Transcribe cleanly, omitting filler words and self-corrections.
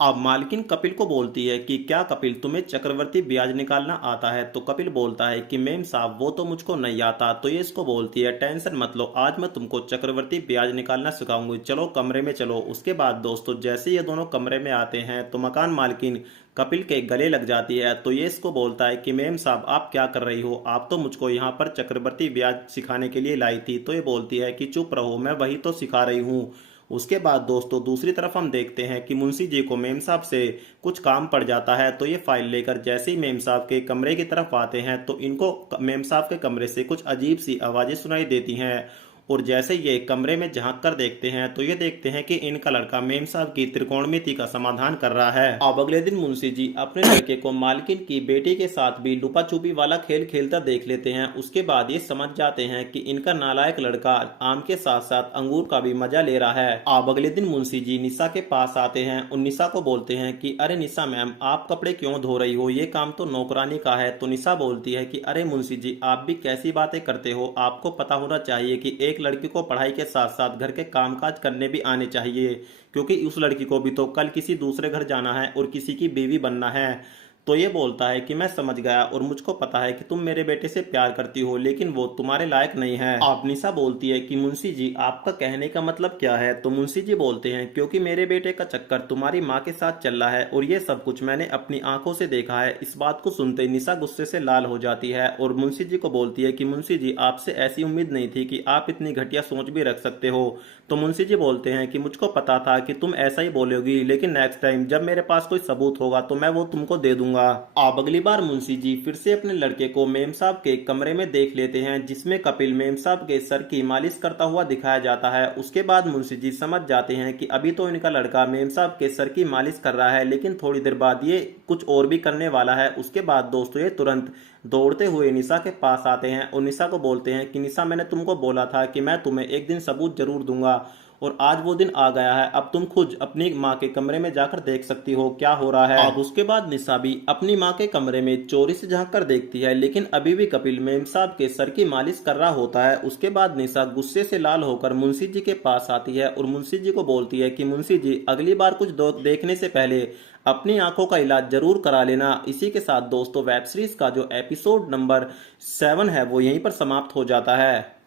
अब मालकिन कपिल को बोलती है कि क्या कपिल तुम्हें चक्रवर्ती ब्याज निकालना आता है। तो कपिल बोलता है कि मेम साहब वो तो मुझको नहीं आता। तो ये इसको बोलती है टेंशन मत लो, आज मैं तुमको चक्रवर्ती ब्याज निकालना सिखाऊंगी, चलो कमरे में चलो। उसके बाद दोस्तों जैसे ये दोनों कमरे में आते हैं तो मकान मालकिन कपिल के गले लग जाती है। तो ये इसको बोलता है कि मेम साहब आप क्या कर रही हो, आप तो मुझको यहाँ पर चक्रवर्ती ब्याज सिखाने के लिए लाई थी। तो ये बोलती है कि चुप रहो, मैं वही तो सिखा रही हूँ। उसके बाद दोस्तों दूसरी तरफ हम देखते हैं कि मुंशी जी को मेम साहब से कुछ काम पड़ जाता है। तो ये फाइल लेकर जैसे ही मेम साहब के कमरे की तरफ आते हैं तो इनको मेम साहब के कमरे से कुछ अजीब सी आवाज़ें सुनाई देती हैं। और जैसे ये कमरे में झांक कर देखते हैं तो ये देखते हैं कि इनका लड़का मेम साहब की त्रिकोणमिति का समाधान कर रहा है। अब अगले दिन मुंशी जी अपने लड़के को मालकिन की बेटी के साथ भी लुपा छुपी वाला खेल खेलता देख लेते हैं। उसके बाद ये समझ जाते हैं कि इनका नालायक लड़का आम के साथ साथ अंगूर का भी मजा ले रहा है। अब अगले दिन मुंशी जी निशा के पास आते हैं और निशा को बोलते हैं कि अरे निशा मैम आप कपड़े क्यों धो रही हो, ये काम तो नौकरानी का है। तो निशा बोलती है कि अरे मुंशी जी आप भी कैसी बातें करते हो, आपको पता होना चाहिए कि एक लड़की को पढ़ाई के साथ साथ घर के कामकाज करने भी आने चाहिए, क्योंकि उस लड़की को भी तो कल किसी दूसरे घर जाना है और किसी की बीवी बनना है। तो ये बोलता है कि मैं समझ गया और मुझको पता है कि तुम मेरे बेटे से प्यार करती हो, लेकिन वो तुम्हारे लायक नहीं है। आप निशा बोलती है कि मुंशी जी आपका कहने का मतलब क्या है। तो मुंशी जी बोलते हैं क्योंकि मेरे बेटे का चक्कर तुम्हारी माँ के साथ चल रहा है और ये सब कुछ मैंने अपनी आंखों से देखा है। इस बात को सुनते ही निशा गुस्से से लाल हो जाती है और मुंशी जी को बोलती है कि मुंशी जी आपसे ऐसी उम्मीद नहीं थी कि आप इतनी घटिया सोच भी रख सकते हो। तो मुंशी जी बोलते हैं कि मुझको पता था कि तुम ऐसा ही बोलोगी, लेकिन नेक्स्ट टाइम जब मेरे पास कोई सबूत होगा तो मैं वो तुमको दे दूंगा। अब अगली बार मुंशी जी फिर से अपने लड़के को मेम साहब के कमरे में देख लेते हैं जिसमें कपिल मेम साहब के सर की मालिश करता हुआ दिखाया जाता है। उसके बाद मुंशी जी समझ जाते हैं कि अभी तो इनका लड़का मेम साहब के सर की मालिश कर रहा है, लेकिन थोड़ी देर बाद ये कुछ और भी करने वाला है। उसके बाद दोस्तों ये तुरंत दौड़ते हुए निशा के पास आते हैं और निशा को बोलते हैं कि निशा मैंने तुमको बोला था कि मैं तुम्हें एक दिन सबूत जरूर दूंगा और आज वो दिन आ गया है। अब तुम खुद अपनी माँ के कमरे में जाकर देख सकती हो क्या हो रहा है। अब उसके बाद निशा भी अपनी माँ के कमरे में चोरी से झांक कर देखती है, लेकिन अभी भी कपिल मेम साहब के सर की मालिश कर रहा होता है। उसके बाद निशा गुस्से से लाल होकर मुंशी जी के पास आती है और मुंशी जी को बोलती है कि मुंशी जी अगली बार कुछ देखने से पहले अपनी आंखों का इलाज जरूर करा लेना। इसी के साथ दोस्तों वेब सीरीज का जो एपिसोड नंबर 7 है वो यहीं पर समाप्त हो जाता है।